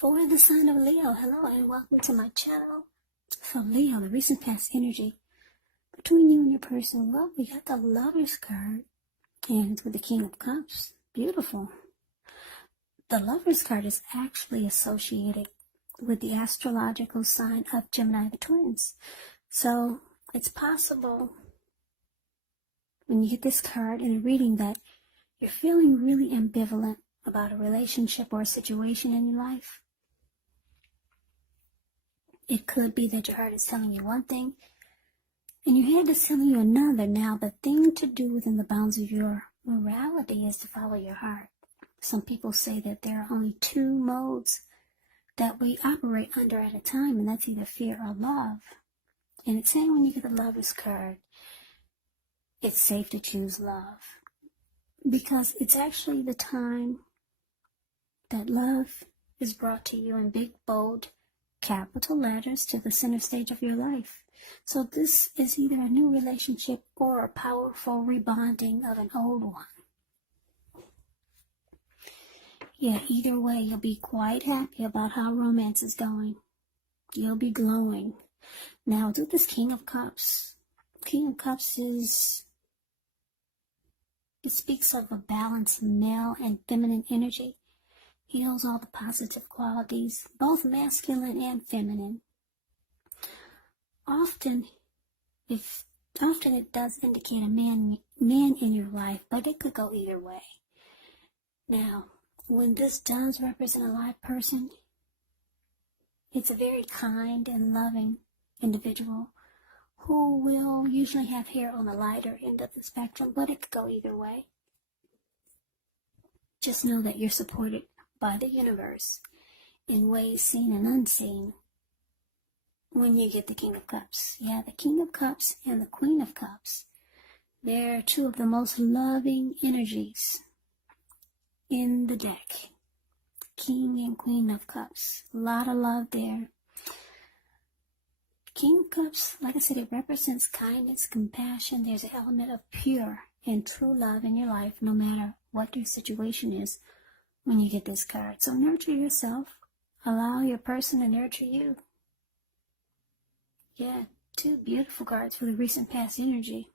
For the sign of Leo, hello and welcome to my channel. So Leo, the recent past energy between you and your person. Well, we got the Lover's card and it's with the King of Cups. Beautiful. The Lover's card is actually associated with the astrological sign of Gemini, the twins. So it's possible when you get this card in a reading that you're feeling really ambivalent about a relationship or a situation in your life. It could be that your heart is telling you one thing and your head is telling you another. Now, the thing to do within the bounds of your morality is to follow your heart. Some people say that there are only two modes that we operate under at a time, and that's either fear or love. And it's saying when you get the Lover's card, it's safe to choose love, because it's actually the time that love is brought to you in big, bold, capital letters to the center stage of your life. So this is either a new relationship or a powerful rebonding of an old one. Yeah, either way, you'll be quite happy about how romance is going. You'll be glowing. Now, with this King of Cups, it speaks of a balanced male and feminine energy. He holds all the positive qualities, both masculine and feminine. Often it does indicate a man in your life, but it could go either way. Now, when this does represent a live person, it's a very kind and loving individual who will usually have hair on the lighter end of the spectrum, but it could go either way. Just know that you're supported by the universe in ways seen and unseen when you get the King of Cups. Yeah, the King of Cups and the Queen of Cups, they're two of the most loving energies in the deck. King and Queen of Cups, a lot of love there. King of Cups, like I said, it represents kindness, compassion. There's an element of pure and true love in your life, no matter what your situation is when you get this card. So nurture yourself. Allow your person to nurture you. Yeah, two beautiful cards for the recent past energy.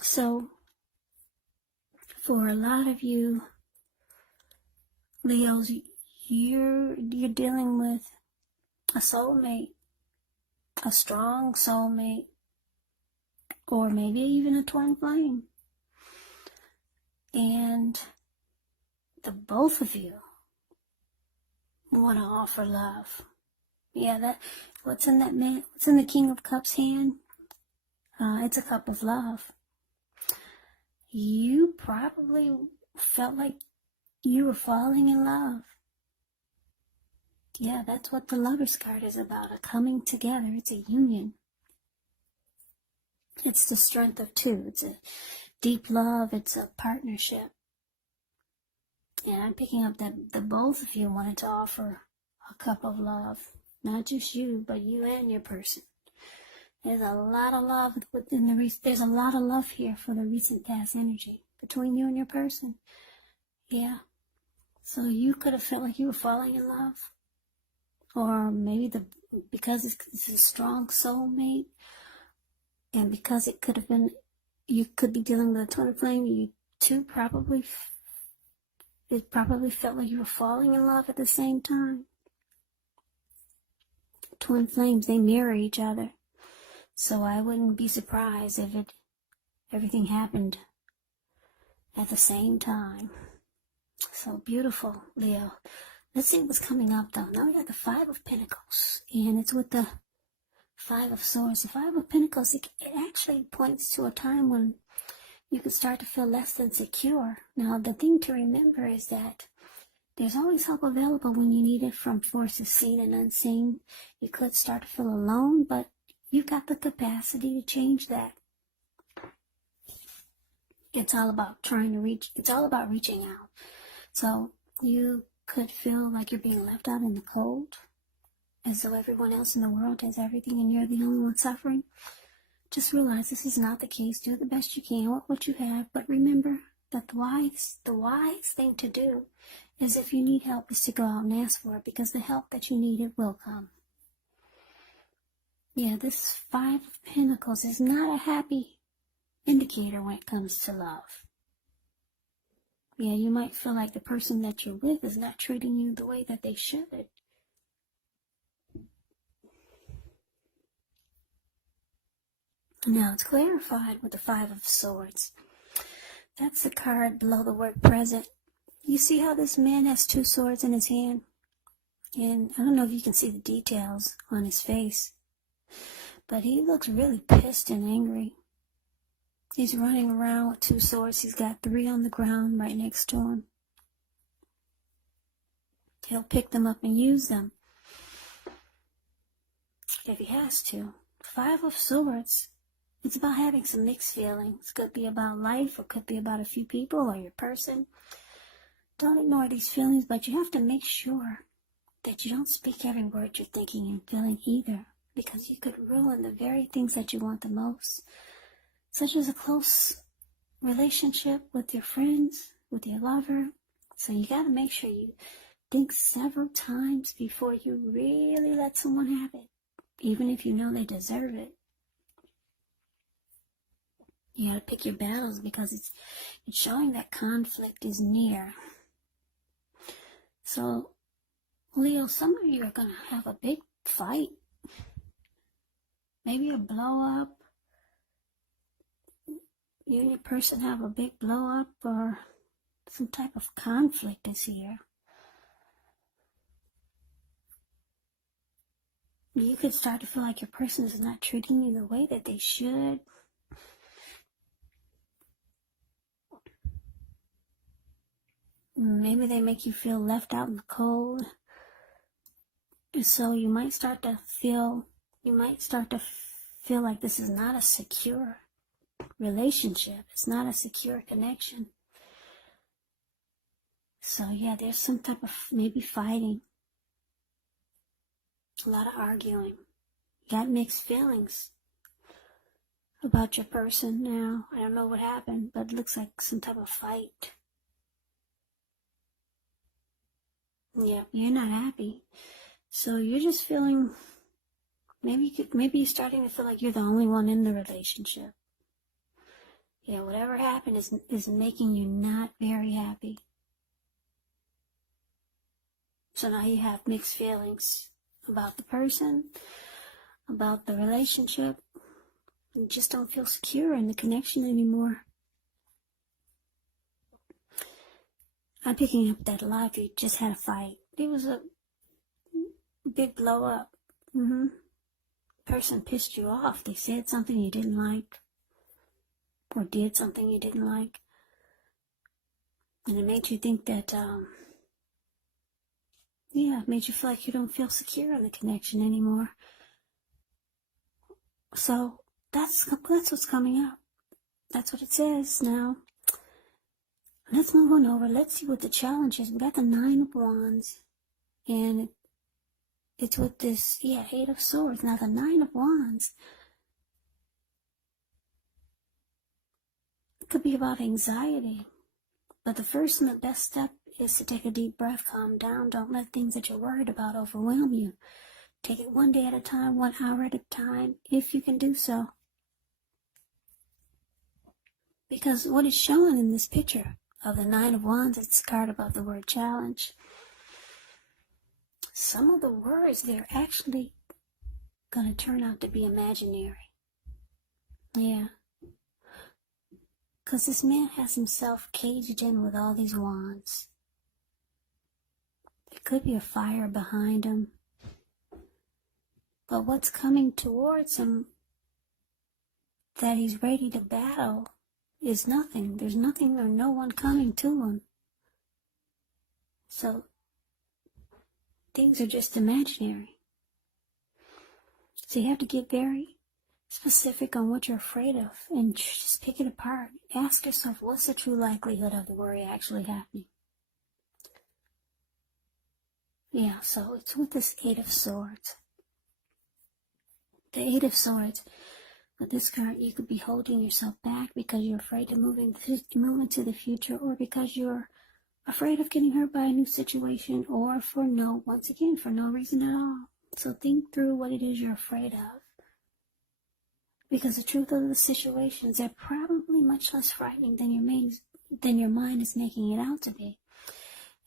So, for a lot of you Leos, you're dealing with a soulmate, a strong soulmate, or maybe even a twin flame. And the both of you want to offer love. Yeah, what's in the King of Cups hand? It's a cup of love. You probably felt like you were falling in love. Yeah, that's what the Lover's card is about, a coming together. It's a union. It's the strength of two. It's a deep love. It's a partnership. And I'm picking up that the both of you wanted to offer a cup of love. Not just you, but you and your person. There's a lot of love there's a lot of love here for the recent past energy between you and your person. Yeah. So you could have felt like you were falling in love. Or maybe because it's a strong soulmate, and because it could have been, you could be dealing with a twin flame, you two probably felt like you were falling in love at the same time. Twin flames, they mirror each other. So I wouldn't be surprised if everything happened at the same time. So beautiful, Leo. Let's see what's coming up, though. Now we got the Five of Pentacles, and it's with the Five of Swords. The Five of Pentacles, it actually points to a time when you could start to feel less than secure. Now, the thing to remember is that there's always help available when you need it from forces seen and unseen. You could start to feel alone, but you've got the capacity to change that. It's all about reaching out. So you could feel like you're being left out in the cold, as though everyone else in the world has everything and you're the only one suffering. Just realize this is not the case. Do the best you can with what you have, but remember that the wise thing to do is, if you need help, is to go out and ask for it, because the help that you need, it will come. Yeah, this Five of Pentacles is not a happy indicator when it comes to love. Yeah, you might feel like the person that you're with is not treating you the way that they should. Now it's clarified with the Five of Swords. That's the card below the word present. You see how this man has two swords in his hand? And I don't know if you can see the details on his face, but he looks really pissed and angry. He's running around with two swords. He's got three on the ground right next to him. He'll pick them up and use them if he has to. Five of Swords. It's about having some mixed feelings. Could be about life, or could be about a few people or your person. Don't ignore these feelings, but you have to make sure that you don't speak every word you're thinking and feeling either, because you could ruin the very things that you want the most, such as a close relationship with your friends, with your lover. So you got to make sure you think several times before you really let someone have it, even if you know they deserve it. You got to pick your battles, because it's showing that conflict is near. So, Leo, some of you are going to have a big fight. Maybe a blow up. You and your person have a big blow up, or some type of conflict is here. You could start to feel like your person is not treating you the way that they should. Maybe they make you feel left out in the cold. So you might start to feel like this is not a secure relationship. It's not a secure connection. So yeah, there's some type of maybe fighting. A lot of arguing. You got mixed feelings about your person now. I don't know what happened, but it looks like some type of fight. Yeah, you're not happy. So you're just feeling, maybe you're starting to feel like you're the only one in the relationship. Yeah, whatever happened is making you not very happy. So now you have mixed feelings about the person, about the relationship. You just don't feel secure in the connection anymore. I'm picking up that a lot of you just had a fight. It was a big blow up. Person pissed you off. They said something you didn't like, or did something you didn't like, and it made you think that, it made you feel like you don't feel secure in the connection anymore. So that's what's coming up. That's what it says. Now, let's move on over. Let's see what the challenge is. We got the Nine of Wands, and it's with this, Eight of Swords. Now, the Nine of Wands, it could be about anxiety, but the first and the best step is to take a deep breath, calm down. Don't let things that you're worried about overwhelm you. Take it one day at a time, 1 hour at a time, if you can do so. Because what is shown in this picture of the Nine of Wands, it's a card above the word challenge. Some of the words, they're actually going to turn out to be imaginary. Yeah. Because this man has himself caged in with all these wands. There could be a fire behind him. But what's coming towards him that he's ready to battle is nothing. There's nothing or no one coming to him. So things are just imaginary. So you have to get very specific on what you're afraid of and just pick it apart. Ask yourself, what's the true likelihood of the worry actually happening? Yeah, so it's with this Eight of Swords. The Eight of Swords, With this card, you could be holding yourself back because you're afraid to move into the future, or because you're afraid of getting hurt by a new situation, or for no reason at all. So think through what it is you're afraid of. Because the truth of the situations are probably much less frightening than your mind is making it out to be.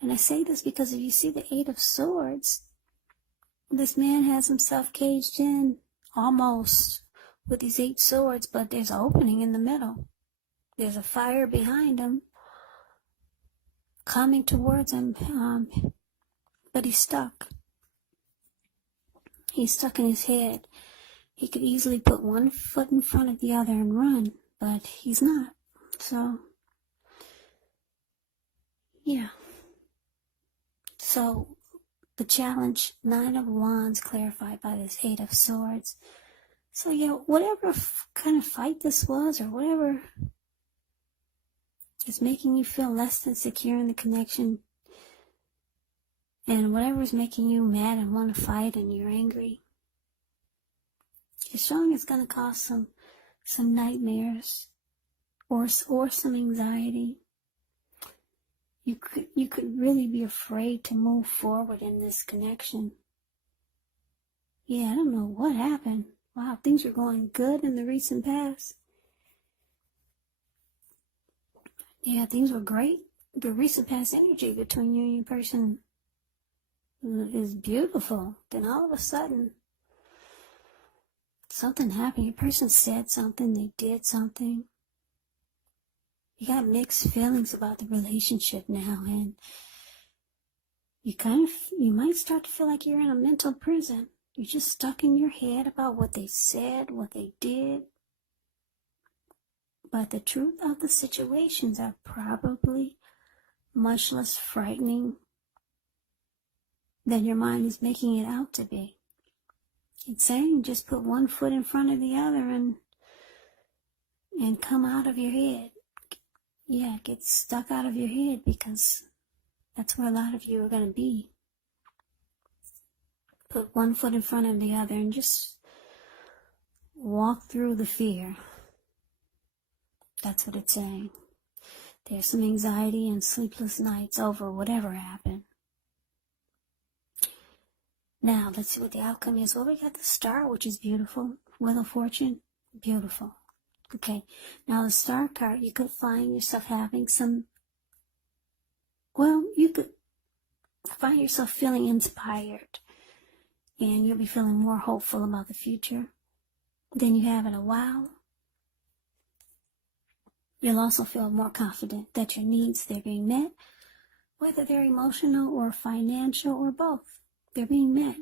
And I say this because if you see the Eight of Swords, this man has himself caged in almost with these 8 swords, but there's an opening in the middle. There's a fire behind him coming towards him, but he's stuck. He's stuck in his head. He could easily put one foot in front of the other and run, but he's not. So, yeah. So, the challenge, 9 of Wands, clarified by this 8 of Swords. So, yeah, whatever kind of fight this was, or whatever is making you feel less than secure in the connection, and whatever is making you mad and want to fight and you're angry, it's showing it's going to cause some nightmares or some anxiety. You could really be afraid to move forward in this connection. Yeah, I don't know what happened. Wow, things were going good in the recent past. Yeah, things were great. The recent past energy between you and your person is beautiful. Then all of a sudden, something happened. Your person said something, they did something. You got mixed feelings about the relationship now, and you might start to feel like you're in a mental prison. You're just stuck in your head about what they said, what they did. But the truth of the situations are probably much less frightening than your mind is making it out to be. It's saying just put one foot in front of the other and come out of your head. Yeah, get stuck out of your head, because that's where a lot of you are going to be. Put one foot in front of the other and just walk through the fear. That's what it's saying. There's some anxiety and sleepless nights over whatever happened. Now, let's see what the outcome is. Well, we got the Star, which is beautiful. Wheel of Fortune, beautiful. Okay, now the Star card, you could find yourself having you could find yourself feeling inspired, and you'll be feeling more hopeful about the future than you have in a while. You'll also feel more confident that your needs, they're being met, whether they're emotional or financial or both. They're being met.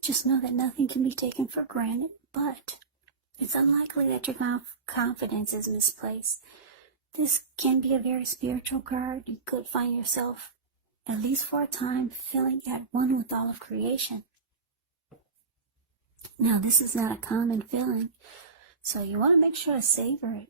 Just know that nothing can be taken for granted, but it's unlikely that your confidence is misplaced. This can be a very spiritual card. You could find yourself, at least for a time, feeling at one with all of creation. Now, this is not a common feeling, so you want to make sure to savor it.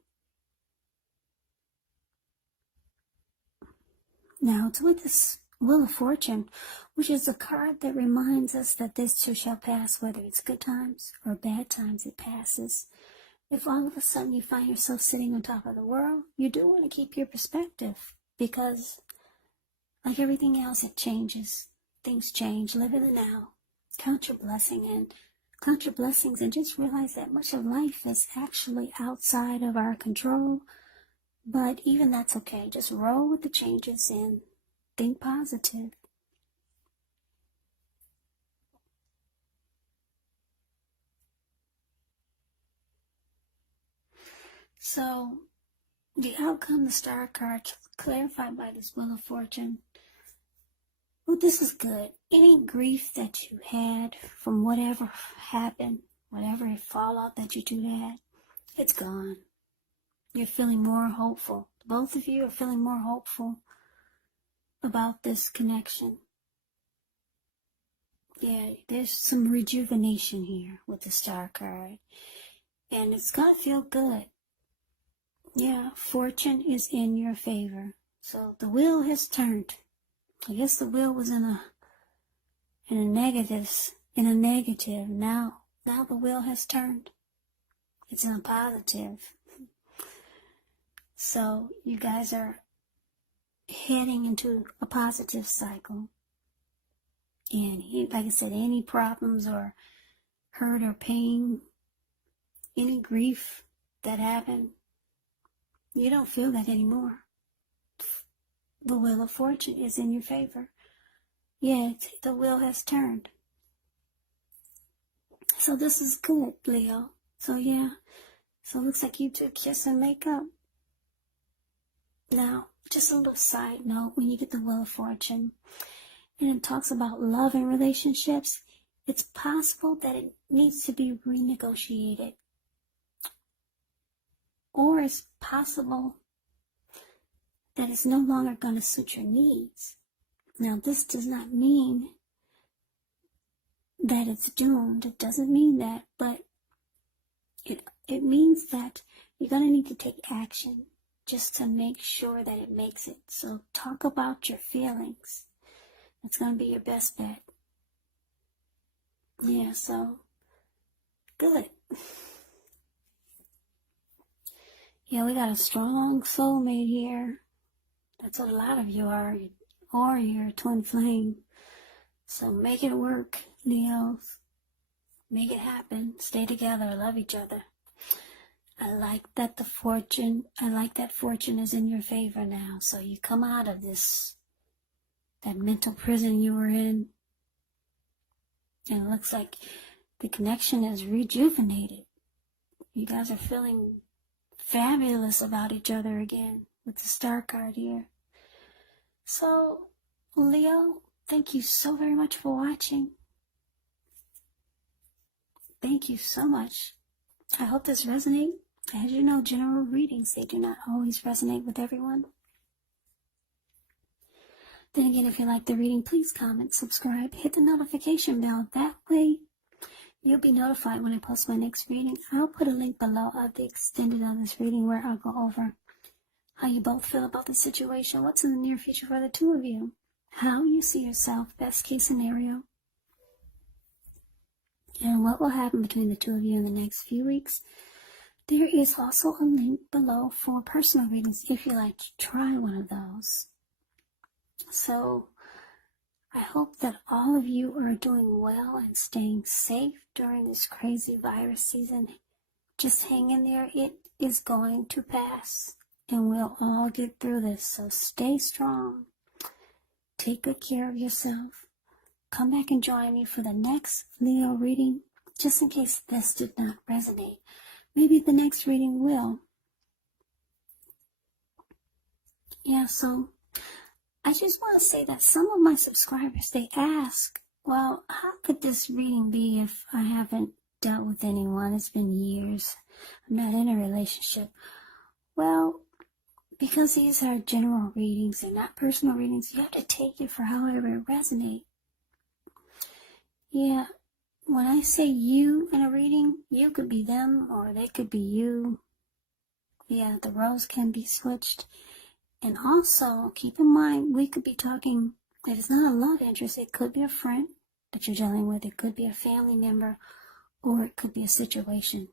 Now, it's with this Wheel of Fortune, which is a card that reminds us that this too shall pass, whether it's good times or bad times, it passes. If all of a sudden you find yourself sitting on top of the world, you do want to keep your perspective, because like everything else, it changes. Things change. Live in the now. Count your blessings and just realize that much of life is actually outside of our control. But even that's okay. Just roll with the changes and think positive. So, the outcome, the Star card, clarified by this Wheel of Fortune. Well, this is good. Any grief that you had from whatever happened, whatever fallout that you two had, it's gone. You're feeling more hopeful. Both of you are feeling more hopeful about this connection. Yeah, there's some rejuvenation here with the Star card. And it's going to feel good. Yeah, fortune is in your favor. So the wheel has turned. I guess the wheel was in a negative. Now the wheel has turned. It's in a positive. So you guys are heading into a positive cycle. And like I said, any problems or hurt or pain, any grief that happened, you don't feel that anymore. The wheel of fortune is in your favor. Yeah, the wheel has turned. So this is good, Leo. So yeah, so it looks like you two kiss and make up. Now, just a little side note, when you get the wheel of fortune, and it talks about love and relationships, it's possible that it needs to be renegotiated. Or it's possible that it's no longer going to suit your needs. Now, this does not mean that it's doomed. It doesn't mean that, but it means that you're going to need to take action just to make sure that it makes it. So talk about your feelings. It's going to be your best bet. Yeah, so good. Yeah, we got a strong soulmate here. That's what a lot of you are, or you're a twin flame. So make it work, Leos. Make it happen. Stay together. Love each other. I like that fortune is in your favor now. So you come out of that mental prison you were in. And it looks like the connection is rejuvenated. You guys are feeling fabulous about each other again with the star card here. So, Leo, thank you so very much for watching. Thank you so much. I hope this resonates. As you know, general readings, they do not always resonate with everyone. Then again, if you like the reading, please comment, subscribe, hit the notification bell. That way, you'll be notified when I post my next reading. I'll put a link below of the extended of this reading where I'll go over how you both feel about the situation, what's in the near future for the two of you, how you see yourself, best case scenario, and what will happen between the two of you in the next few weeks. There is also a link below for personal readings if you like to try one of those. So I hope that all of you are doing well and staying safe during this crazy virus season. Just hang in there. It is going to pass, and we'll all get through this. So stay strong. Take good care of yourself. Come back and join me for the next Leo reading, just in case this did not resonate. Maybe the next reading will. Yeah, so I just want to say that some of my subscribers, they ask, well, how could this reading be if I haven't dealt with anyone? It's been years. I'm not in a relationship. Well, because these are general readings, they're not personal readings, you have to take it for however it resonates. Yeah, when I say you in a reading, you could be them or they could be you. Yeah, the roles can be switched. And also, keep in mind, we could be talking, it is not a love interest, it could be a friend that you're dealing with, it could be a family member, or it could be a situation.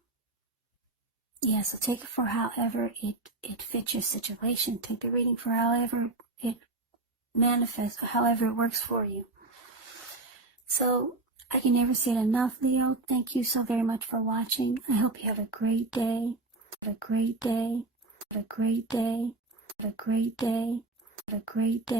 Yeah, so take it for however it fits your situation. Take the reading for however it manifests, or however it works for you. So, I can never say it enough, Leo. Thank you so very much for watching. I hope you have a great day. Have a great day. Have a great day. Have a great day. Have a great day.